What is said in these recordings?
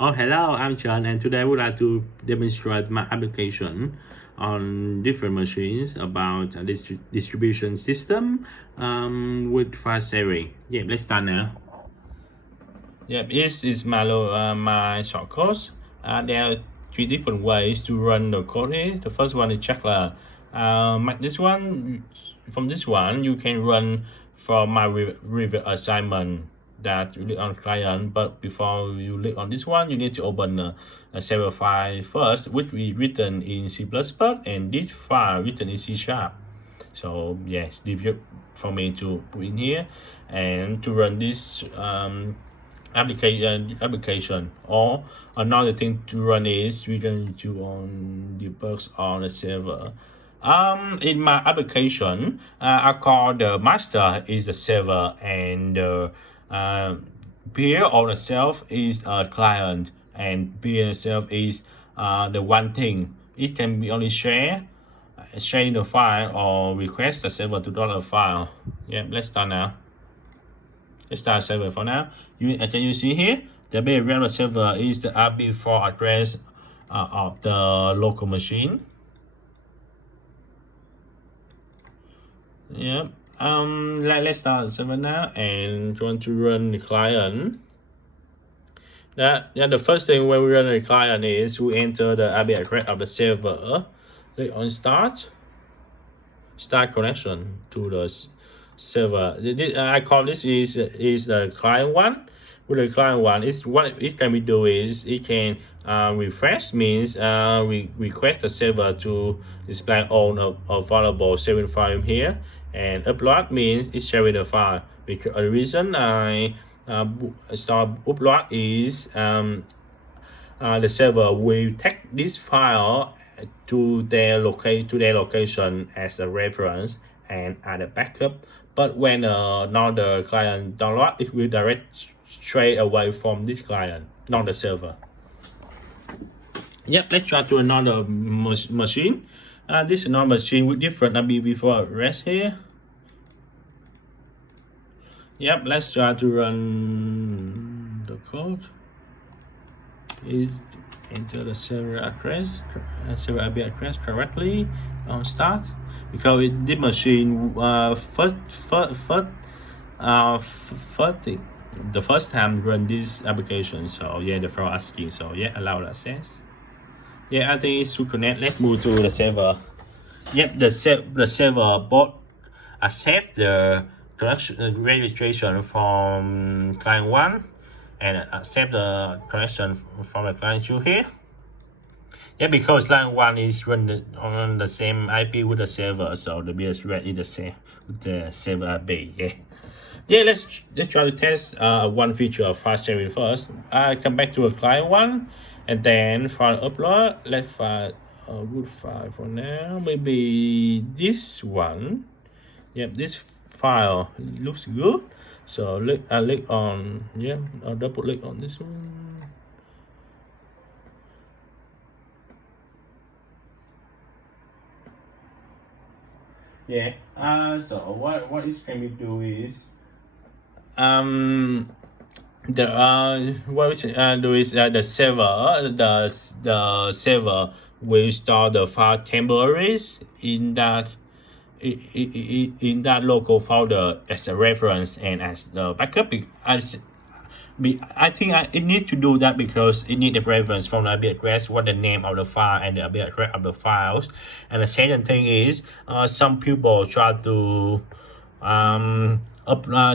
Oh, hello, I'm John, and today I would like to demonstrate my application on different machines about a distribution system with file sharing. Yeah, let's start now. Yeah, this is my short course. There are three different ways to run the code here. The first one is checkler. This one, from this one, you can run from my review assignment that you click on client. But before you click on this one, you need to open a server file first, which we written in C++, and this file written in C#. So yes, difficult for me to put in here, and to run this application. Or another thing to run is we can do on debugs on the server. In my application, I call the master is the server, and the peer on itself is a client, and peer itself is the one thing. It can be only sharing the file or request the server to download a file. Yeah, let's start now. Let's start server for now. Can you see here? The base real server is the IP4 address of the local machine. Yeah. Let's start the server now and want to run the client. The first thing when we run the client is we enter the IP address of the server. Click on start connection to the server. I call this is the client one. With the client one, is what it can be do is it can refresh, means we request the server to display all available saving file here, and upload means it's sharing the file. Because the reason I start upload is the server will take this file to their location as a reference and add a backup. But when another client download, it will direct straight away from this client, not the server. Yep, let's try to another machine. This is another machine with different IPv4 address here. Yep, let's try to run the code. Is enter the server address, server IP address correctly on start, because this machine the first time run this application. So yeah, the file asking, so yeah, allow access. Yeah, I think it's to connect. Let's move to the server. Yep, the server both accept the registration from client 1 and accept the connection from the client 2 here. Yeah, because client 1 is run on the same IP with the server, so the BS red is the same with the server IP. Yeah, let's try to test one feature of file sharing first. I come back to a client 1 and then file upload. Let's find a good file for now. Maybe this one. Yep, this file looks good. So I click on, I'll double click on this one. Yeah. So what is can we do is what we should do is that the server will store the file temporaries in that local folder as a reference and as the backup. I think it need to do that because it need the reference from the IP address, what the name of the file and the IP address of the files. And the second thing is some people try to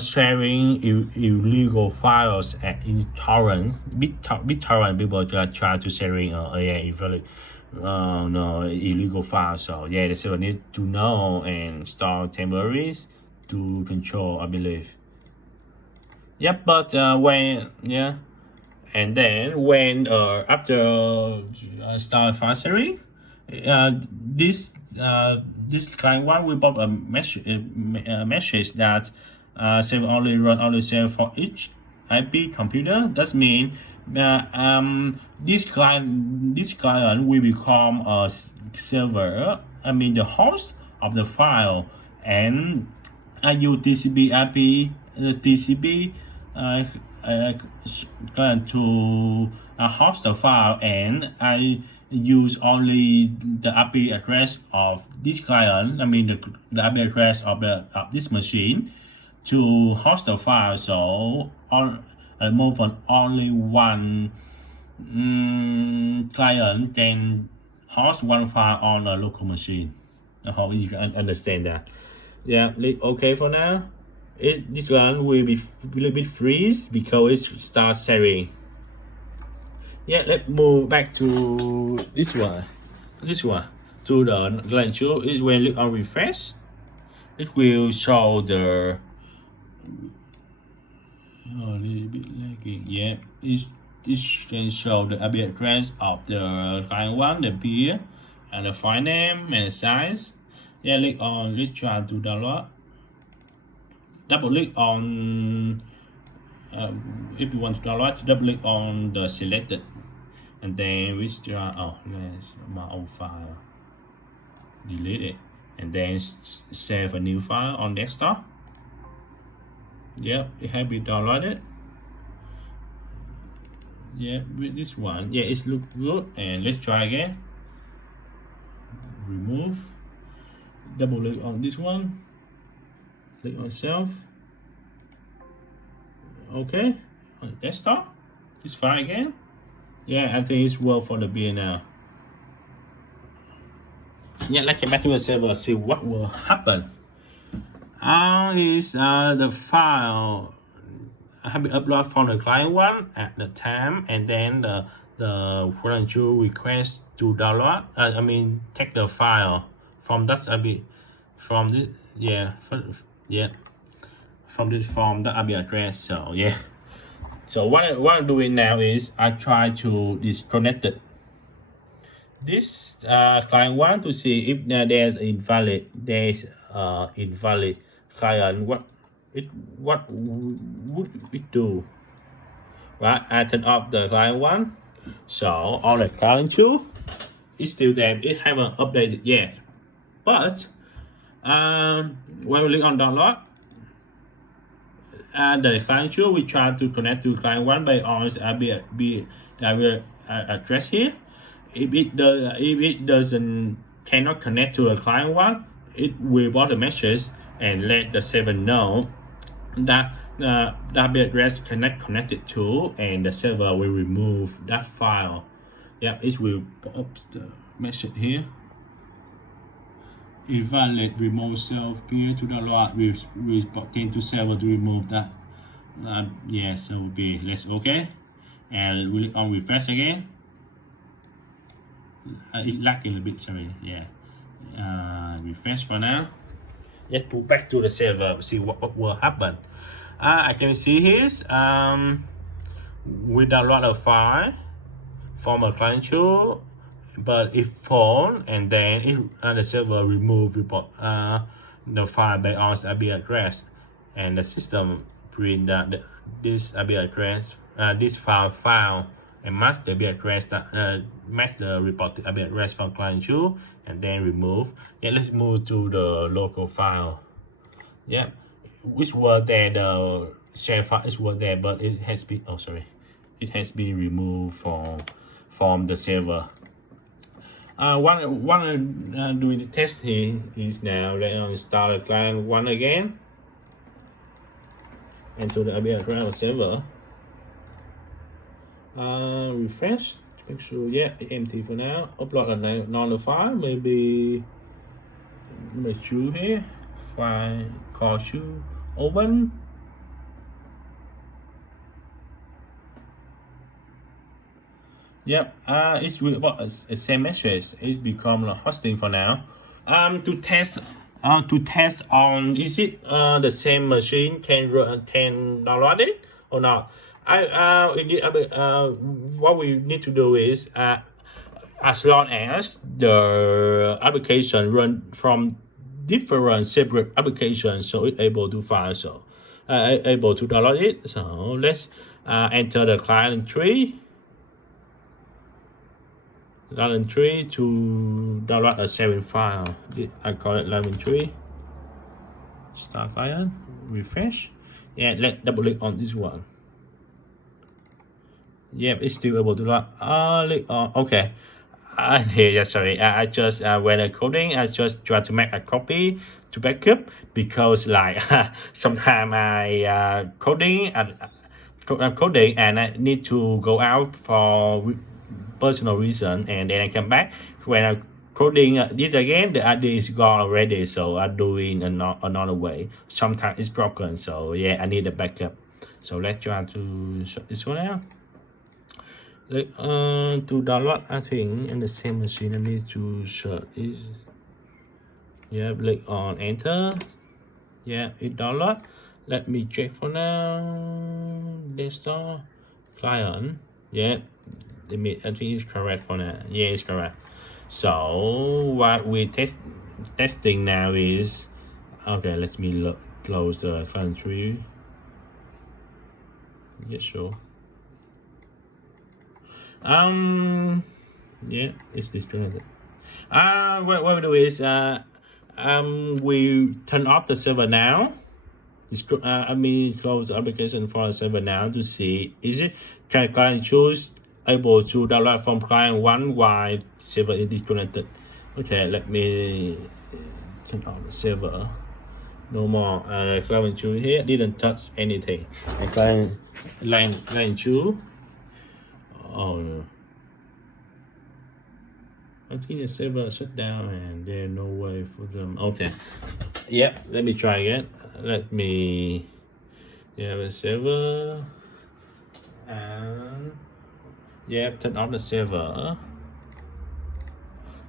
sharing illegal files in torrents. BitTorrent people try to sharing illegal files. So yeah, the server need to know and store temporaries to control, I believe. Yep, but and then when after start file sharing, this client 1 will pop a message that server only run server for each IP computer. That means this client will become a server, I mean the host of the file, and I use TCP IP, TCP to host the file, and I use only the IP address of this client. I mean the IP address of this machine to host the file. So more than only one client can host one file on a local machine. I hope you can understand that. Yeah, okay for now. This one will be a little bit freeze because it starts sharing. Yeah, let's move back to this one. To the client show is when click on refresh, it will show the a little bit lagging. Yeah, it can show the IP address of the client one, the peer, and the file name and the size. Yeah, click on let's try to download. Double click on if you want to download, double click on the selected, and then withdraw. Oh, that's my old file. Delete it, and then save a new file on desktop. Yep, it has been downloaded. Yeah, with this one, yeah, it looks good. And let's try again. Remove. Double click on this one. Click on save. Okay, on desktop. This file again. Yeah, I think it's work for the beer now. Yeah, let's get back to the server, see what will happen. Is the file have been uploaded from the client one at the time, and then the credential request to download. I mean, take the file from that IP, from this, from the IP address. So yeah. So what I'm doing now is I try to disconnect it. This client want to see if there's invalid client. What would it do? Right, I turn off the client one. So on the client two, it's still there. It haven't updated yet. But when we click on download, the client two, we try to connect to client one by on the address here. If it doesn't cannot connect to a client one, it will bot the message and let the server know that the IP address cannot connected to, and the server will remove that file. Yeah, it will pop up the message here. Invalid remote self peer to download with botting to server to remove that. Yeah, so will be let's okay, and we'll on refresh again. It lagging a bit, sorry. Yeah, refresh for now. Let's put back to the server, see what will happen. I can see here we download a file from a client tool, but it falls, and then the server remove report the file based on the IP address, and the system print that this IP address, this file and match the IP address that match the reported IP address from client 2, and then remove. Yeah, let's move to the local file. Yeah, which was there, the share file is was there, but it has been it has been removed from the server. One doing the test here is now let's install the client 1 again, and to the IP address of server. Refresh to make sure, yeah, it's empty for now. Upload another file, maybe make sure here, file call to open. Yep, it's with about a same message. It become a hosting for now. To test on is it the same machine can download it or not. What we need to do is as long as the application run from different separate applications, so it's able to find, so able to download it. So let's enter the client tree to download a 7 file. I call it client tree. Start client, refresh, and let's double click on this one. Yep, it's still able to run. Okay. Yeah, sorry. I just when I coding, I just try to make a copy to backup because like sometimes I coding and I need to go out for personal reason and then I come back. When I coding this again, the idea is gone already, so I'm doing another way. Sometimes it's broken, so yeah, I need a backup. So let's try to shut this one out. To download, I think in the same machine I need to search is, yeah, click on enter. Yeah, it download. Let me check for now. Desktop client. Yeah, I think it's correct for now. Yeah, it's correct. So what we testing now is, okay, let me close the client tree. Yeah, sure. Yeah, it's disconnected. What we do is we turn off the server now. I mean close the application for the server now to see is it can client choose able to download from client one while server is disconnected. Okay, let me turn off the server. No more. Client choose here didn't touch anything. And client choose. Oh no. I think the server shut down and there's no way for them. Okay. Yep, let me try again. Let me have a server and turn off the server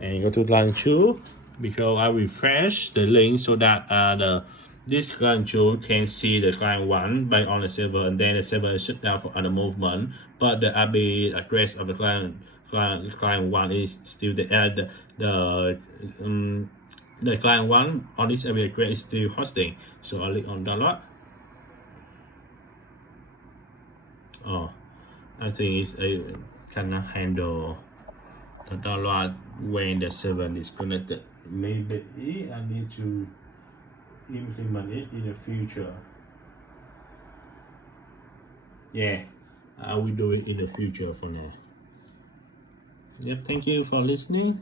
and go to line 2 because I refresh the link so that this client 2 can see the client 1 by on the server and then the server is shut down for other movement, but the IP address of the client 1 is still the client 1 on this IP address is still hosting. So I'll click on download. Oh, I think it's cannot handle the download when the server is connected. Maybe I need to implement it in the future. Yeah, I will do it in the future for now. Yep, thank you for listening.